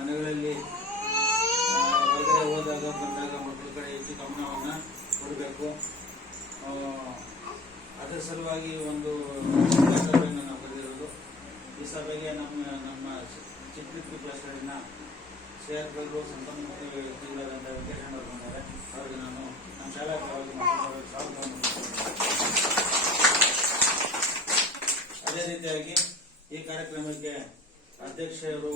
ಮನೆಗಳಲ್ಲಿ ಹೊರಗಡೆ ಹೋದಾಗ ಬಂದಾಗ ಮಕ್ಕಳ ಕಡೆ ಹೆಚ್ಚು ಗಮನವನ್ನು ಕೊಡಬೇಕು. ಅದರ ಸಲುವಾಗಿ ಒಂದು ಸಭೆಯನ್ನು ನಾವು ಕರೆದಿರೋದು. ಈ ಸಭೆಗೆ ನಮ್ಮ ಚಿತ್ರದುರ್ಗ ಕ್ಲಸ್ಟರಿನ ಶ್ರೇಯರ್ಗಳು ಸಂಪನ್ಮೂಲ ಜಿಲ್ಲಾದಂಥ ವೆಂಕಟೇಶ್ ಅವರು ಬಂದರೆ ಅವರಿಗೆ ನಾನು ನಮ್ಮ ಶಾಲಾ ಸ್ವಾಗತವನ್ನು. ಅದೇ ರೀತಿಯಾಗಿ ಈ ಕಾರ್ಯಕ್ರಮಕ್ಕೆ ಅಧ್ಯಕ್ಷರು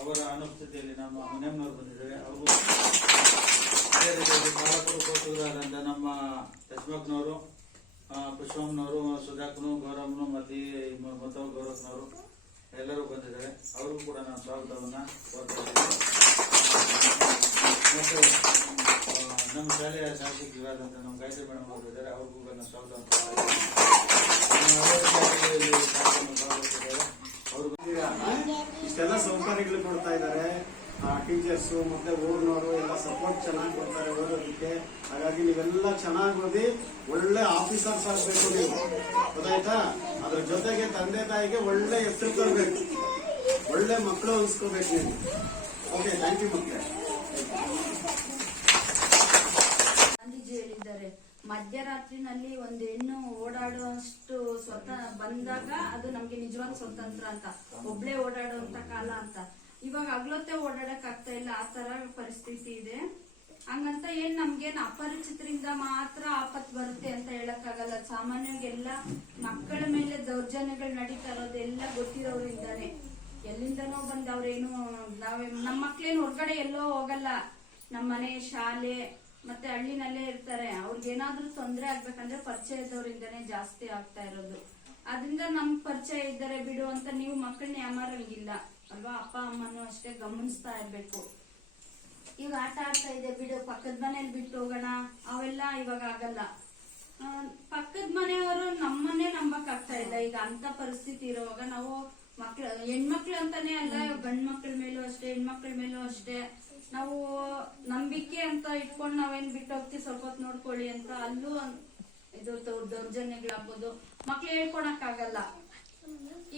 ಅವರ ಅನುಪಸ್ಥಿತಿಯಲ್ಲಿ ನಮ್ಮ ಮುನೇಮ್ನವರು ಬಂದಿದ್ದಾರೆ. ಅವರು ಅದೇ ರೀತಿಯಾಗಿ ಪಾಲಕರು ಕೋಟೂರಾದಂಥ ನಮ್ಮ ಯಜ್ಮಕ್ನವರು, ಪುಷ್ಪಮ್ನವರು, ಸುಧಾಕ್ನು, ಗೌರವ್ನು ಮತ್ತು ಗೌರವ್ನವರು ಎಲ್ಲರೂ ಬಂದಿದ್ದಾರೆ. ಅವ್ರಿಗೂ ಕೂಡ ನಾನು ಸ್ವಾಗತವನ್ನು ಕೋರ್ತಾ ಇದ್ದೀನಿ. ಮತ್ತು ನಮ್ಮ ಶಾಲೆಯ ಶಾಸಕರಾದಂಥ ನಮ್ಮ ಗಾಯತ್ರಿ ಮೇಡಮ್ ಅವರು ಇದ್ದಾರೆ. ಅವ್ರಿಗೂ ನಾನು ಸ್ವಾಗತವನ್ನು ಇಷ್ಟೆಲ್ಲ ಸೌಕರ್ಯಗಳು ಕೊಡ್ತಾ ಇದ್ದಾರೆ. ಟೀಚರ್ಸು ಮತ್ತೆ ಊರಿನವರು ಎಲ್ಲ ಸಪೋರ್ಟ್ ಚೆನ್ನಾಗಿ ಕೊಡ್ತಾರೆ ಓದೋದಕ್ಕೆ. ಹಾಗಾಗಿ ನೀವೆಲ್ಲ ಚೆನ್ನಾಗಿ ಓದಿ ಒಳ್ಳೆ ಆಫೀಸರ್ಸ್ ಆಗಬೇಕು ನೀವು, ಗೊತ್ತಾಯ್ತಾ? ಅದ್ರ ಜೊತೆಗೆ ತಂದೆ ತಾಯಿಗೆ ಒಳ್ಳೆ ಹೆಸರು ತರಬೇಕು, ಒಳ್ಳೆ ಮಕ್ಕಳು ಅನ್ಸ್ಕೋಬೇಕು ನೀವು. ಓಕೆ, ಥ್ಯಾಂಕ್ ಯು ಮಕ್ಕಳೇ. ಗಾಂಧೀಜಿ ಹೇಳಿದ್ದಾರೆ, ಮಧ್ಯರಾತ್ರಿನಲ್ಲಿ ಒಂದು ಹೆಣ್ಣು ಓಡಾಡುವಷ್ಟು ಬಂದಾಗ ಅದು ನಮ್ಗೆ ನಿಜವಾದ ಸ್ವತಂತ್ರ ಅಂತ, ಒಬ್ಳೆ ಓಡಾಡುವಂತ ಕಾಲ ಅಂತ. ಇವಾಗ ಹಗ್ಲೊತ್ತೆ ಓಡಾಡಕ್ ಆಗ್ತಾ ಇಲ್ಲ, ಆ ತರ ಪರಿಸ್ಥಿತಿ ಇದೆ. ಹಂಗಂತ ನಮ್ಗೇನ್ ಅಪರಿಚಿತರಿಂದ ಮಾತ್ರ ಆಪತ್ ಬರುತ್ತೆ ಅಂತ ಹೇಳಕ್ಕಾಗಲ್ಲ. ಸಾಮಾನ್ಯವಾಗಿ ಎಲ್ಲ ಮಕ್ಕಳ ಮೇಲೆ ದೌರ್ಜನ್ಯಗಳು ನಡೀತಾ ಇರೋದೆಲ್ಲ ಗೊತ್ತಿರೋರಿಂದಾನೆ. ಎಲ್ಲಿಂದನೋ ಬಂದವ್ರೇನು ನಮ್ಮ ಮಕ್ಳೇನು ಹೊರಗಡೆ ಎಲ್ಲೋ ಹೋಗಲ್ಲ, ನಮ್ಮ ಮನೆ ಶಾಲೆ ಮತ್ತೆ ಹಳ್ಳಿನಲ್ಲೇ ಇರ್ತಾರೆ. ಅವ್ರಿಗೇನಾದ್ರೂ ತೊಂದರೆ ಆಗ್ಬೇಕಂದ್ರೆ ಪರಿಚಯದವರಿಂದನೇ ಜಾಸ್ತಿ ಆಗ್ತಾ ಇರೋದು. ಅದ್ರಿಂದ ನಮ್ ಪರಿಚಯ ಇದ್ದಾರೆ ಬಿಡು ಅಂತ ನೀವು ಮಕ್ಕಳನ್ನ ಯಾಮಾರಂಗಿಲ್ಲ ಅಲ್ವಾ? ಅಪ್ಪ ಅಮ್ಮನೂ ಅಷ್ಟೇ ಗಮನಿಸ್ತಾ ಇರ್ಬೇಕು. ಈಗ ಆಟ ಆಡ್ತಾ ಇದೆ ಬಿಡು, ಪಕ್ಕದ ಮನೇಲಿ ಬಿಟ್ಟು ಹೋಗೋಣ, ಅವೆಲ್ಲ ಇವಾಗ ಆಗಲ್ಲ. ಪಕ್ಕದ ಮನೆಯವರು ನಮ್ಮನ್ನೇ ನಂಬಕ್ ಆಗ್ತಾ ಇಲ್ಲ. ಈಗ ಅಂತ ಪರಿಸ್ಥಿತಿ ಇರುವಾಗ ನಾವು ಹೆಣ್ಮಕ್ಳು ಅಂತಾನೆ ಅಲ್ಲ, ಗಂಡ್ ಮಕ್ಳ ಮೇಲೂ ಅಷ್ಟೇ ಹೆಣ್ಮಕ್ಳ ಮೇಲೂ ಅಷ್ಟೇ ನಾವು ನಂಬಿಕೆ ಅಂತ ಇಟ್ಕೊಂಡು ನಾವೇನ್ ಬಿಟ್ಟು ಹೋಗ್ತೀವಿ, ಸ್ವಲ್ಪ ಹೊತ್ತು ನೋಡ್ಕೊಳ್ಳಿ ಅಂತ ಅಲ್ಲೂ ಇದು ದೌರ್ಜನ್ಯಗಳಾಗ್ಬೋದು. ಮಕ್ಳು ಹೇಳ್ಕೊಳಕ್ ಆಗಲ್ಲ,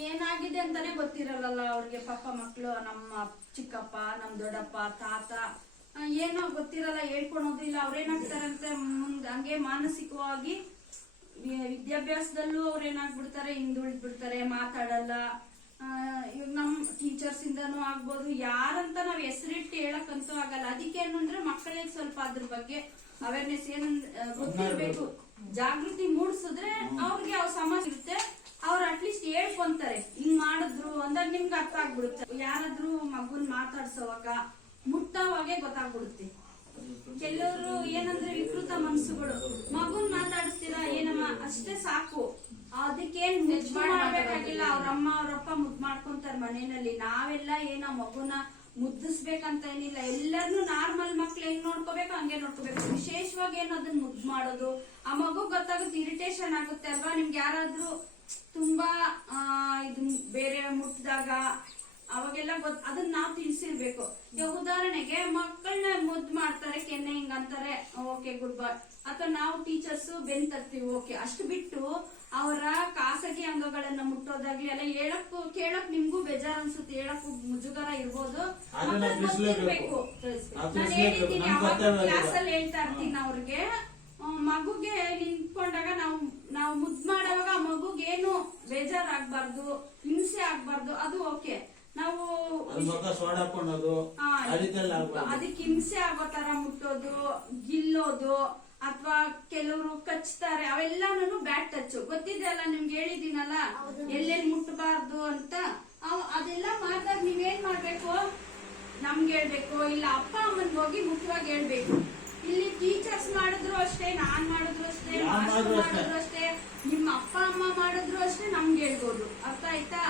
ಏನಾಗಿದೆ ಅಂತಾನೆ ಗೊತ್ತಿರಲ್ಲ ಅವ್ರಿಗೆ. ಪಾಪ ಮಕ್ಳು, ನಮ್ಮ ಚಿಕ್ಕಪ್ಪ, ನಮ್ ದೊಡ್ಡಪ್ಪ, ತಾತ ಏನೋ ಗೊತ್ತಿರಲ್ಲ, ಹೇಳ್ಕೊಳೋದಿಲ್ಲ. ಅವ್ರೇನಾಗ್ತಾರಂತೆ ಮುಂದೆ ಹಂಗೆ ಮಾನಸಿಕವಾಗಿ ವಿದ್ಯಾಭ್ಯಾಸದಲ್ಲೂ ಅವ್ರೇನಾಗ್ಬಿಡ್ತಾರೆ, ಹಿಂದುಳಿದ್ಬಿಡ್ತಾರೆ, ಮಾತಾಡಲ್ಲ. ಇವಾಗ ನಮ್ ಟೀಚರ್ಸ್ ಇಂದನೂ ಆಗ್ಬೋದು, ಯಾರಂತ ನಾವ್ ಹೆಸರಿಟ್ಟು ಹೇಳಕ್ಕಂತೂ ಆಗಲ್ಲ. ಅದಕ್ಕೆ ಏನಂದ್ರೆ ಮಕ್ಕಳಿಗೆ ಸ್ವಲ್ಪ ಅದ್ರ ಬಗ್ಗೆ ಅವೇರ್ನೆಸ್ ಗೊತ್ತಿರ್ಬೇಕು, ಜಾಗೃತಿ ಮೂಡಿಸಿದ್ರೆ ಅವ್ರಿಗೆ ಅವ್ರ ಸಮಸ್ಯೆ ಇರುತ್ತೆ, ಅವ್ರು ಅಟ್ಲೀಸ್ಟ್ ಹೇಳ್ಕೊಂತಾರೆ ಹಿಂಗ್ ಮಾಡಿದ್ರು ಅಂದಾಗ ನಿಮ್ಗೆ ಅರ್ಥ ಆಗ್ಬಿಡುತ್ತೆ. ಯಾರಾದ್ರೂ ಮಗುನ್ ಮಾತಾಡ್ಸೋವಾಗ ಮುಟ್ಟೋವಾಗೆ ಗೊತ್ತಾಗ್ಬಿಡುತ್ತೆ. ಕೆಲವರು ಏನಂದ್ರೆ ವಿಕೃತ ಮನಸ್ಸುಗಳು, ಮಗುನ್ ಮಾತಾಡಿಸ್ತೀರಾ ಏನಮ್ಮ ಅಷ್ಟೇ ಸಾಕು, ಅದಕ್ಕೇನ್ ಮುದ್ದು ಮಾಡ್ಬೇಕಾಗಿಲ್ಲ. ಅವ್ರಮ್ಮ ಅವ್ರಪ್ಪ ಮುದ್ದು ಮಾಡ್ಕೊಂತಾರ ಮನೆಯಲ್ಲಿ. ನಾವೆಲ್ಲ ಏನೋ ಮಗುನ ಮುದ್ದಿಸ್ಬೇಕಂತ ಏನಿಲ್ಲ, ಎಲ್ಲರನ್ನು ನಾರ್ಮಲ್ ಮಕ್ಳು ಹೆಂಗ್ ನೋಡ್ಕೋಬೇಕು ಹಂಗೆ ನೋಡ್ಕೋಬೇಕು. ವಿಶೇಷವಾಗಿ ಏನು ಅದನ್ನ ಮುದ್ದು ಮಾಡೋದು, ಆ ಮಗು ಗೊತ್ತಾಗುತ್ತೆ, ಇರಿಟೇಷನ್ ಆಗುತ್ತೆ ಅಲ್ವಾ? ನಿಮ್ಗೆ ಯಾರಾದ್ರೂ ತುಂಬಾ ಇದು ಬೇರೆ ಮುಟ್ಟಿದಾಗ ಅವಾಗೆಲ್ಲ ಅದನ್ನ ನಾವು ತಿಳಿಸಿರ್ಬೇಕು. ಉದಾಹರಣೆಗೆ ಮಕ್ಕಳನ್ನ ಮುದ್ದು ಮಾಡ್ತಾರೆ, ಕೆನ್ನೆ ಹಿಂಗ್ ಅಂತಾರೆ, ಓಕೆ ಗುಡ್ ಬಾಯ್, ಅಥವಾ ನಾವು ಟೀಚರ್ಸ್ ಬೆನ್ ತರ್ತೀವಿ, ಓಕೆ. ಅಷ್ಟು ಬಿಟ್ಟು ಅವರ ಖಾಸಗಿ ಅಂಗಗಳನ್ನ ಮುಟ್ಟೋದಾಗ್ಲಿ ಎಲ್ಲ ಕೇಳಕ್ ನಿಮ್ಗೂ ಬೇಜಾರ್ ಅನ್ಸುತ್ತೆ, ಹೇಳಕ್ ಮುಜುಗರ ಇರ್ಬೋದು. ಗೊತ್ತಿರ್ಬೇಕು. ನಾನು ಹೇಳಿದ್ದೀನಿ, ಅವಾಗ ಕ್ಲಾಸಲ್ಲಿ ಹೇಳ್ತಾ ಇರ್ತೀನಿ ಅವ್ರಿಗೆ, ಮಗುಗೆ ನಿಂತ್ಕೊಂಡಾಗ ನಾವು ಮುದ್ದು ಮಾಡೋವಾಗ ಆ ಮಗುಗೇನು ಬೇಜಾರಾಗ್ಬಾರ್ದು, ಹಿಂಸೆ ಆಗ್ಬಾರ್ದು, ಅದು ಓಕೆ. ನಾವು ಅದಕ್ಕೆ ಹಿಂಸೆ ಆಗೋ ತರ ಮುಟ್ಟೋದು, ಗಿಲ್ಲೋದು, ಅಥವಾ ಕೆಲವರು ಕಚ್ತಾರೆ, ಅವೆಲ್ಲಾನು ಬ್ಯಾಡ್ ಟಚ್ ಗೊತ್ತಿದೆ ಅಲ್ಲ ನಿಮ್ಗೆ, ಹೇಳಿದೀನಲ್ಲ ಎಲ್ಲೆಲ್ಲಿ ಮುಟ್ಟಬಾರ್ದು ಅಂತ. ಅದೆಲ್ಲ ಮಾಡಿದಾಗ ನೀವೇನ್ ಮಾಡ್ಬೇಕು, ನಮ್ಗೆ ಹೇಳ್ಬೇಕು, ಇಲ್ಲ ಅಪ್ಪ ಅಮ್ಮನ್ಗೆ ಹೋಗಿ ಮುಖ್ಯವಾಗಿ ಹೇಳ್ಬೇಕು. ಇಲ್ಲಿ ಟೀಚರ್ಸ್ ಮಾಡಿದ್ರು ಅಷ್ಟೇ, ನಾನ್ ಮಾಡಿದ್ರು ಅಷ್ಟೇ, ಮಾಡಿದ್ರು ಅಷ್ಟೇ, ನಿಮ್ಮ ಅಪ್ಪ ಅಮ್ಮ ಮಾಡಿದ್ರು ಅಷ್ಟೇ ನಮ್ಗೆ ಹೇಳ್ಬೋದು. ಅರ್ಥ ಆಯ್ತಾ?